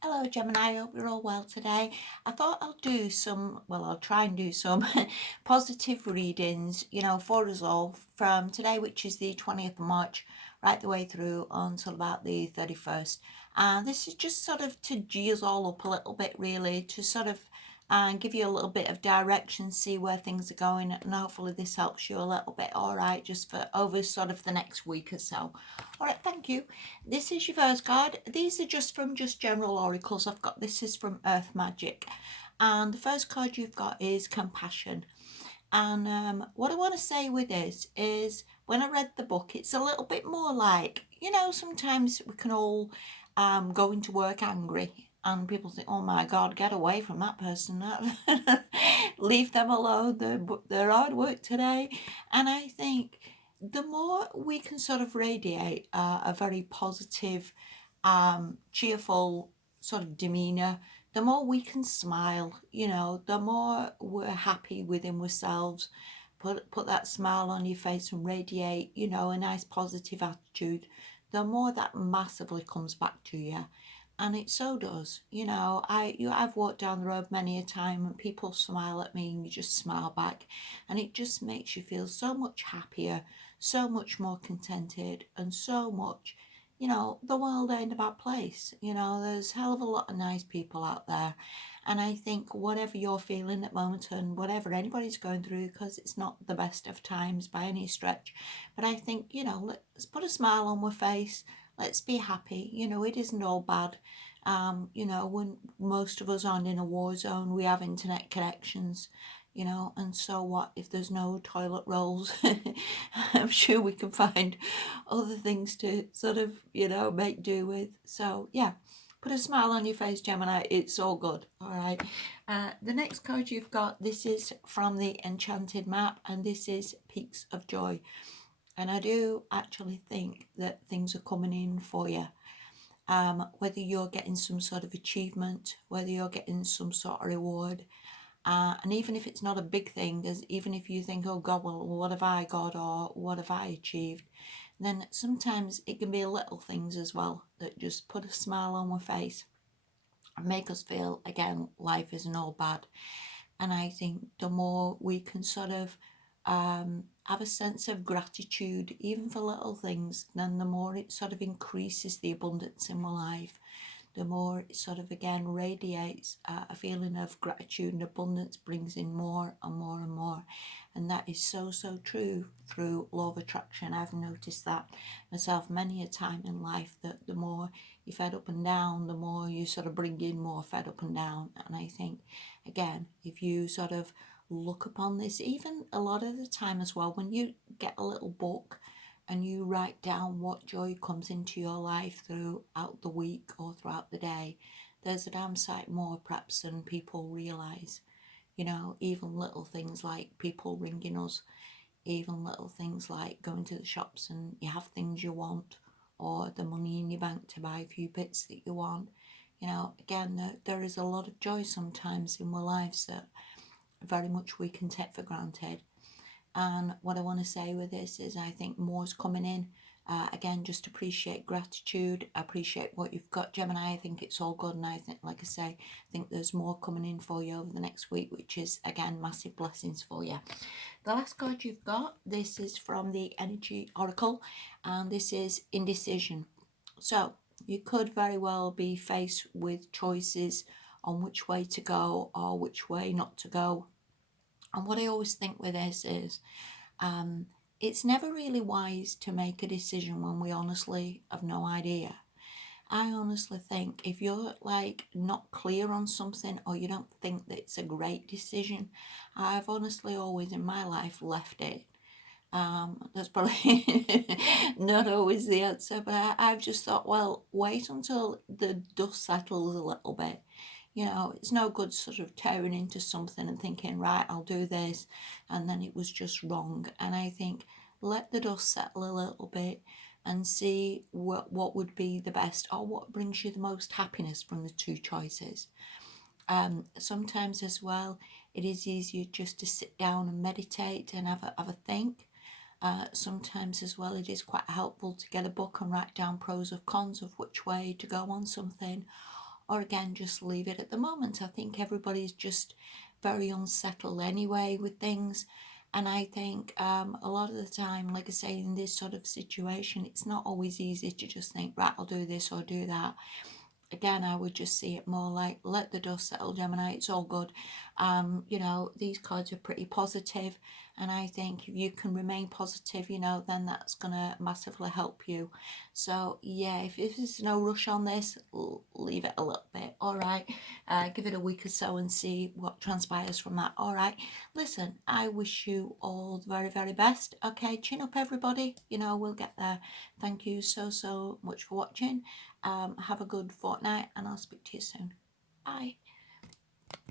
Hello Gemini, I hope you're all well today. I thought I'll try and do some positive readings, for us all from today, which is the 20th of March, right the way through until about the 31st. And this is just sort of to G us all up a little bit, really, to sort of give you a little bit of direction, see where things are going, and hopefully this helps you a little bit, all right, just for over sort of the next week or so. All right, thank you. This is your first card. These are just from just general oracles. This is from Earth Magic. And the first card you've got is compassion. And what I want to say with this is when I read the book, it's a little bit more like, sometimes we can all go into work angry and people think, oh my God, get away from that person. Leave them alone. They're hard work today. And I think the more we can sort of radiate a very positive, cheerful sort of demeanour, the more we can smile, the more we're happy within ourselves. Put that smile on your face and radiate, a nice positive attitude. The more that massively comes back to you. And it so does, I've walked down the road many a time and people smile at me and you just smile back, and it just makes you feel so much happier, so much more contented, and so much, the world ain't a bad place. There's a hell of a lot of nice people out there. And I think whatever you're feeling at the moment and whatever anybody's going through, because it's not the best of times by any stretch, but I think, let's put a smile on our face. Let's be happy. It isn't all bad. When most of us aren't in a war zone, we have internet connections, and so what if there's no toilet rolls? I'm sure we can find other things to sort of, make do with. So, yeah, put a smile on your face, Gemini. It's all good. All right. The next card you've got, this is from the Enchanted Map, and this is Peaks of Joy. And I do actually think that things are coming in for you. Whether you're getting some sort of achievement, whether you're getting some sort of reward, and even if it's not a big thing, even if you think, oh God, well, what have I got or what have I achieved, then sometimes it can be little things as well that just put a smile on our face and make us feel, again, life isn't all bad. And I think the more we can sort of have a sense of gratitude, even for little things, then the more it sort of increases the abundance in my life. The more it sort of again radiates a feeling of gratitude and abundance, brings in more and more and more. And that is so, so true through law of attraction. I've noticed that myself many a time in life, that the more you fed up and down, the more you sort of bring in more fed up and down. And I think, again, if you sort of look upon this, even a lot of the time as well, when you get a little book and you write down what joy comes into your life throughout the week or throughout the day, there's a damn sight more perhaps than people realise. Even little things like people ringing us, even little things like going to the shops and you have things you want, or the money in your bank to buy a few bits that you want. Again, there is a lot of joy sometimes in our lives that very much we can take for granted. And what I want to say with this is I think more's coming in. Again, just appreciate gratitude, appreciate what you've got, Gemini. I think it's all good, and I think, like I say, I think there's more coming in for you over the next week, which is, again, massive blessings for you. The last card you've got, this is from the Energy Oracle, and this is indecision. So you could very well be faced with choices on which way to go or which way not to go. And what I always think with this is it's never really wise to make a decision when we honestly have no idea. I honestly think if you're like not clear on something or you don't think that it's a great decision, I've honestly always in my life left it. That's probably not always the answer, but I've just thought, well, wait until the dust settles a little bit. It's no good sort of tearing into something and thinking, right, I'll do this, and then it was just wrong. And I think let the dust settle a little bit and see what would be the best or what brings you the most happiness from the two choices. Sometimes as well, it is easier just to sit down and meditate and have a think. Sometimes as well, it is quite helpful to get a book and write down pros and cons of which way to go on something. or again, just leave it at the moment. I think everybody's just very unsettled anyway with things. And I think a lot of the time, like I say, in this sort of situation, it's not always easy to just think, right, I'll do this or do that. Again, I would just see it more like, let the dust settle, Gemini. It's all good. You know, these cards are pretty positive, and I think if you can remain positive, you know, then that's gonna massively help you. So yeah, if there's no rush on this, leave it a little bit. All right, give it a week or so and see what transpires from that. All right. Listen, I wish you all the very, very best. Okay, chin up, everybody. You know, we'll get there. Thank you so much for watching. Have a good fortnight, and I'll speak to you soon. Bye.